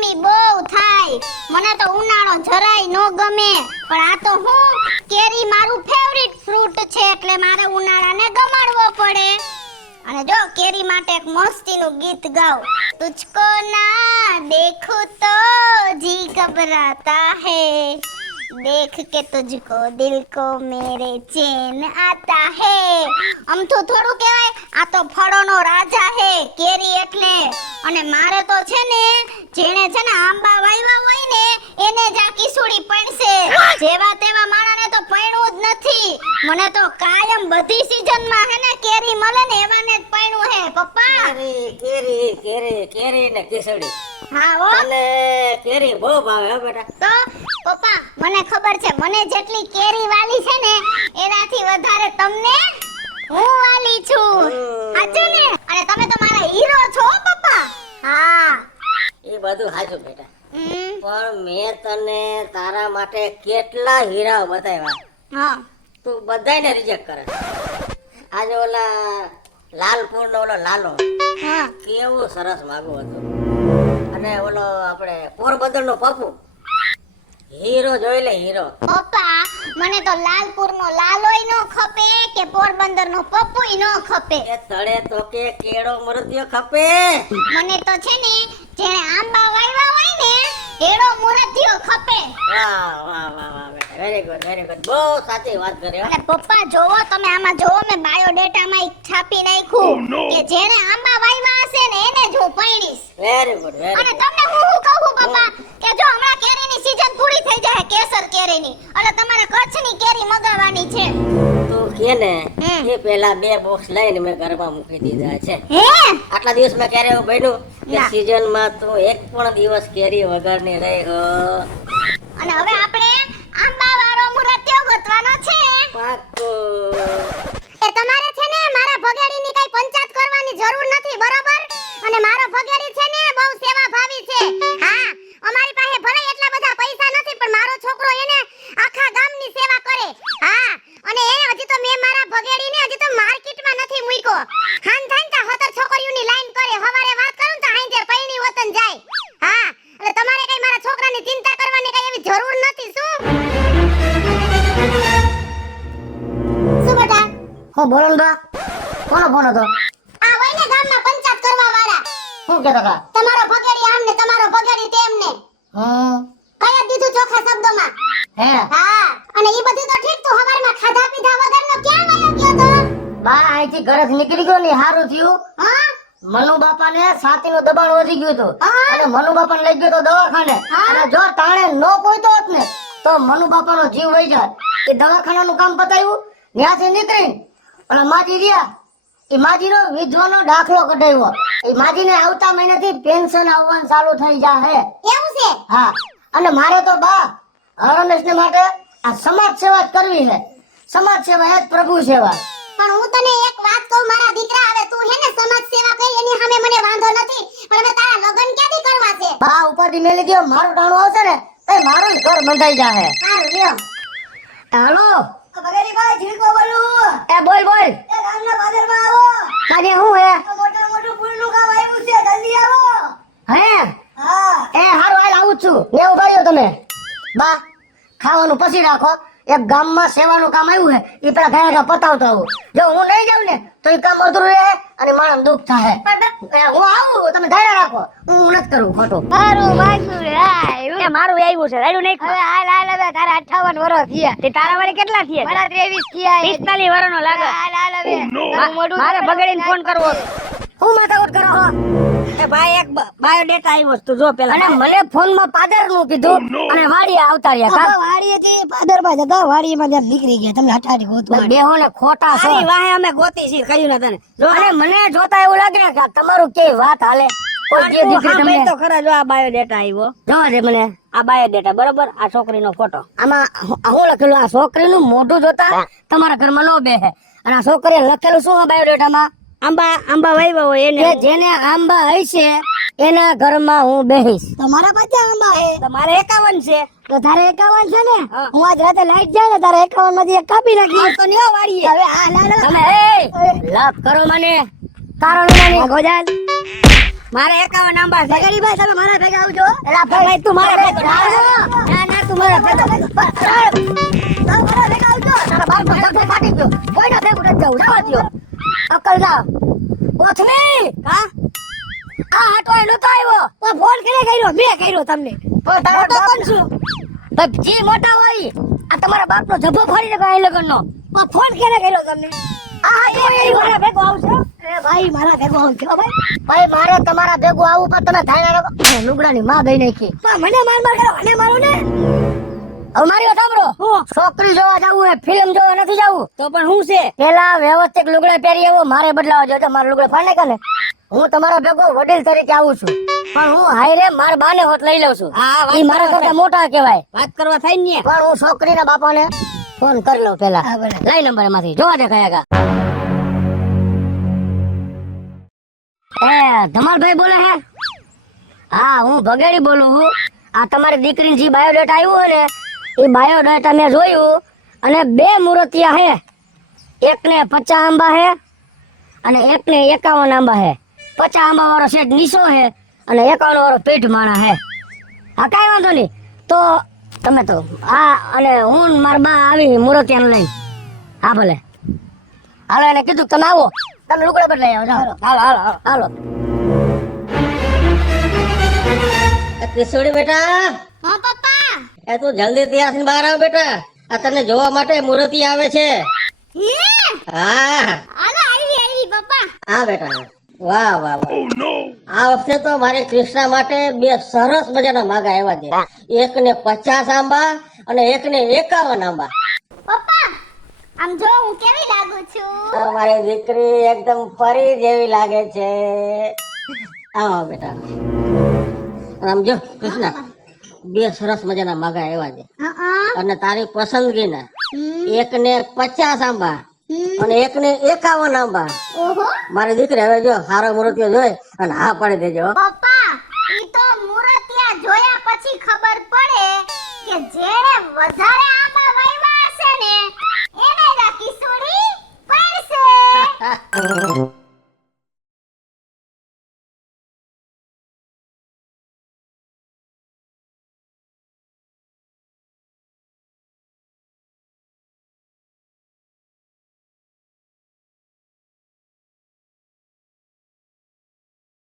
ગરમી બહુ થાય, મને તો ઉનાળો જરાય નો ગમે, પણ આ તો હું કેરી મારું ફેવરિટ ફ્રૂટ છે એટલે મારે ઉનાળાને ગમાડવો પડે. અને જો કેરી માટે એક મસ્તીનું ગીત ગાવ. તુજકો ના દેખું તો જી ઘબરાતા હે, देख के तुझको दिल को मेरे चैन आता है. અમથું થોડું કહેવાય, આ તો ફળોનો રાજા હે કેરી એટલે. અને મારે તો છે ને જેણે છે ને આંબા વાવ્યા હોય ને એને જ આ કિસુડી પડશે, જેવા તેવા માણાને તો પૈણું જ નથી. મને તો કાયમ બધી સીઝનમાં હે ને કેરી મળે ને એવાને જ પૈણું હે પપ્પા. કેરી કેરી કેરી ને કિસડી. હા હો, અને કેરી બહુ ભાવે હો બેટા. તો પપ્પા મને ખબર છે, મને જેટલી કેરી વાલી છે ને એનાથી વધારે તમને હું વાલી છું. સાચું ને? અને તમે તો મારા હીરો છો પપ્પા. હા એ બધું સાચું બેટા, પણ મેં તને તારા માટે કેટલા હીરા બતાવ્યા, હા તું બધાયને રિજેક્ટ કરે. આજે ઓલા લાલપુર નો ઓલો લાલો હા કેવું સરસ માગું હતું, અને ઓલો આપણે પોરબંદર નો પપ્પુ હીરો જોઈ લે હીરો. પપ્પા મને તો લાલપુરનો લાલોય નો ખપે કે પોરબંદરનો પપ્પુય નો ખપે. એ તળે તો કે કેળો મરદિયો ખપે. મને તો છે ને જેણે આંબા વાવ્યા હોય ને એડો મુરતિયો ખપે. વાહ વાહ વાહ વાહ બેટા, વેરી ગુડ વેરી ગુડ, બહુ સાચી વાત કરી હો. અને પપ્પા જોવો તમે આમાં જોવો, મેં બાયોડેટામાં એક છાપી નાખ્યું કે જેણે આંબા વાવ્યા હશે ને એને જ હું પૈણીશ. વેરી ગુડ વેરી અને ગુડ. તમને હું કહું પપ્પા કે જો હમણાં કેરીની સીઝન પૂરી થઈ જાય કેસર કેરીની, એટલે તમારે કચ્છની કેરી મગાવવાની છે. તું કે ને એ પેલા 2 બોક્સ લઈને મેં ઘરમાં મૂકી દીધા છે. હે આટલા દિવસ મેં ક્યારે એવું બન્યું કે ના. સીઝનમાં તું એક પણ દિવસ કેરી વગર ની રહી હો? અને હવે આપણે આંબા વાળો મુરતિયો ગોતવાનો છે. પાક્કું. એ તમારે છે ને મારા ભગેડીની કઈ પંચાયત કરવાની જરૂર નથી, બરોબર? અને મારો ભગેડી છે ને બહુ સેવાભાવી છે. હા, અમારી પાસે ભલે એટલા બધા પૈસા નથી, પણ મારો છોકરો એને આખા ગામની સેવા કરે. હા, અને એ હજી તો મેં મારા ભગેડીને હજી તો માર્કેટમાં નથી મૂક્યો. હાન થાય ને તો 17 છોકરીઓની લાઈન કરે, હવારે વાત કરું તો હાંજે પૈણી વતન જાય. હા, એટલે તમારે કઈ મારા છોકરાની ચિંતા કરવાની કઈ એવી જરૂર નથી. શું બેટા? હો બોલો ને બા, કોનો ફોન હતો? આ હોય ને ગામમાં પંચાયત કરવા વાળા. શું કહેતા હતા? તમારો ભગેડી આમ ને તમારો ભગેડી તેમ ને કઈ જ દીધું ચોખ્ખા શબ્દોમાં. હે હા, અને ઈ બધું તો ઠીક, તો હવારમાં ખાધા પીધા વગરનો ક્યાં વયો ગયો તો? બા અહીંથી ઘરેથી નીકળી ગયો ને હારું થયું. હા મનુ બાપાને છાતીનું દબાણ વધી ગયું હતું, હા. અને મનુ બાપાને લઈ ગયો તો દવાખાને. હા. અને જો તાણે નો પહોંચ્યો હોત ને તો મનુ બાપાનો જીવ વહી જાત. એ દવાખાનાનું કામ પતાવ્યું, ત્યાંથી નીકળી અને માજી રહ્યા, એ માજીનો વિધવાનો દાખલો કઢાવ્યો. એ માજીને આવતા મહિનાથી પેન્શન આવવાનું ચાલુ થઈ જાહે. એવું છે? હા, અને મારે તો બા હરમેશને માટે આ સમાજ સેવા જ કરવી છે. સમાજ સેવા એ જ પ્રભુ સેવા. પણ હું તને એક વાત કહું મારા દીકરા, હવે તું હે ને સમાજ સેવા કરી એની સામે મને વાંધો નથી, પણ હવે તારા લગ્ન ક્યાંથી કરવા છે? બા ઉપાધિ મેલી ગયો, મારું ટાણું આવશે ને એ મારું જ ઘર બંધાઈ જાહે. સારું લ્યો. હાલો ભગેડી ભાઈ જીકો બોલું. એ બોલ બોલ. એ ગામના બાજારમાં આવો. કાજે હું હે? મોટું પુલનું કામ આવ્યું છે, જલ્દી આવો. હે હા. એ હારું હાલ આવું જ છું. ને ઉભા રહ્યો તમે. બા ખાવાનું પછી રાખો, એક ગામમાં સેવાનું કામ આવ્યું હે, એ પેલા ગાયડા પતાવતો આવું. જો હું નહીં જાઉં ને તો એ કામ અધૂરું રહે અને માણસ દુઃખ થાય. હું આવું, તમે ધાર્યા રાખો, હું નથી કરું ખોટું. મારું માથું રાયું. એ મારું આવ્યું છે, રાયું નહીં. હવે હાલ હાલ, હવે તારા 58 વર્ષ થયા. તે તારા વારે કેટલા થયા? મારા 23 થયા. 45 વર્ષનો લાગે. હાલ હાલ હવે. તારું મોઢું મારે બગડીને ફોન કરવો. હું માથાકૂટ કરો છો? એ ભાઈ એક બાયોડેટા આવ્યો છે, તું જો પેલા. અને મને ફોનમાં પાદરનું કીધું અને વાડીએ આવતા રહ્યા. વાડીએથી પાદરમાં જતા, વાડીમાં જ્યાં નીકળી ગયા. તમને હટાડી ગોતવા. બેહો ને ખોટા છો. તારી વાહે અમે ગોતી છીએ, કહ્યું ને તને. જો અને મને જોતા એવું લાગે ને કે આ તમારું કેવી વાત હાલે. કોઈ જે દીકરી હા, તમને ભાઈ તો ખરા, જો આ બાયોડેટા આવ્યો. જોવા દે મને. આ બાયોડેટા બરોબર, આ છોકરીનો ફોટો. આમાં હું લખેલું? આ છોકરીનું મોઢું જોતા તમારા ઘરમાં નો બેહે. અને આ છોકરીએ લખેલું શું બાયોડેટામાં? આંબા વાવ્યા હોય એને. કે જેને આંબા હશે એના ઘરમાં હું બેહીશ. તમારા પાછા આંબા હે. તમારે 51 છે. તો તારે 51 છે ને? હા. હું આજ રાતે લાઈટ જાય ને તારે 51 માંથી એક કાપી નાખી. તો ન્યો વાડીએ. હવે આ તમે લાભ કરો મને કારણ મને ગોજાલ મારે 51 આંબા છે. ગરીબાઈ તમે મારા ભેગા આવજો. એલા ભાઈ તું મારા ભેગો ના ના તું મારા ભેગો તારા મારા ભેગા આવજો. તારા બાપનો ધક્કો ફાટી ગયો. કોઈના ભેગું નથી જવું. જવા દ્યો. અક્કલ ના. કોથળી. હા આ હાટોય નતો આવ્યો. તો ફોન કરે કર્યો મેં કર્યો તમને. પણ તારો મોટો બાપ કોણ છું? તો જે મોટા હોય આ તમારા બાપનો જભ્ભો ફાડી નાખો આ લગનનો. તો ફોન કરે કર્યો તમને. આ હાટોય આવ્યો. મારા ભેગો આવશો? એ ભાઈ મારા ભેગો આવજો ભાઈ. ભાઈ મારે તમારા ભેગું આવું પણ તમે ધાયણા રાખો. લુગડાની માં દઈ નાખી. તો મને માર કરો મને મારો ને. હવે મારી વાત સાંભળો. હું છોકરી જોવા જવું હે, ફિલ્મ જોવા નથી જવું. તો પણ હું છે પેલા વ્યવસ્થિત લુગડા પહેરી આવો. મારે બદલાવા જોઈએ તો મારા લુગડા ફાડે કે ને. હું તમારા ભેગો વડીલ તરીકે આવું છું પણ હું હાયરે માર બાને હોત લઈ લઉં છું. હા, વાત ઈ મારા કરવા કરતા મોટા કહેવાય. વાત કરવા થાય ને. પણ હું છોકરીના બાપાને ફોન કરી લઉં પેલા. હા, બરાબર. લઈ નંબર એમાંથી જોવા દે કયા કા. એ ધમાલભાઈ બોલે હે? હા હું ભગેડી બોલું છું. આ તમારી દીકરીની જે બાયોડેટા આવ્યું હોય ને એ બાયોડેટા મેં જોયું અને 2 મૂર્તિયા હે. એકને 50 આંબા હે અને એકને 51 આંબા હે. 50 આંબા વાળો શેઠ નીચો હે અને 51 વાળો પેટ માણા હે. હા કાંઈ વાંધો નહીં. તો તમે તો હા અને હું ને મારા બા આવી મૂર્તિયાને લઈ. હા ભલે હાલો એને કીધું કે તમે આવો. તમે લુગડા બદલાઈ આવો. જાઓ. હાલો હાલો હાલો હાલો. કિશોરી બેટા, હા પપ્પા. એ તું જલ્દી તૈયાર થઈને બહાર આવ બેટા. આ તને જોવા માટે મૂર્તિ આવે છે. હે હા હાલો આવી પપ્પા. હા બેટા, વાહ વાહ વાહ. આ વખતે તો મારી કૃષ્ણા માટે 2 સરસ મજાના માગા આવ્યા છે. એકને 50 આંબા અને એકને 51 આંબા. પપ્પા આમ જો હું કેવી લાગુ છું. આ મારી દીકરી એકદમ પરી જેવી લાગે છે. આવો બેટા. આમ જો કૃષ્ણા, 2 સરસ મજાના માગા આવ્યા છે અને તારી પસંદગીના એકને 50 આંબા અને એકને 51 આંબા. ઓહો મારી દીકરી હવે જો સારો મૂર્તિઓ જોઈ અને હા પાડી દેજો. પપ્પા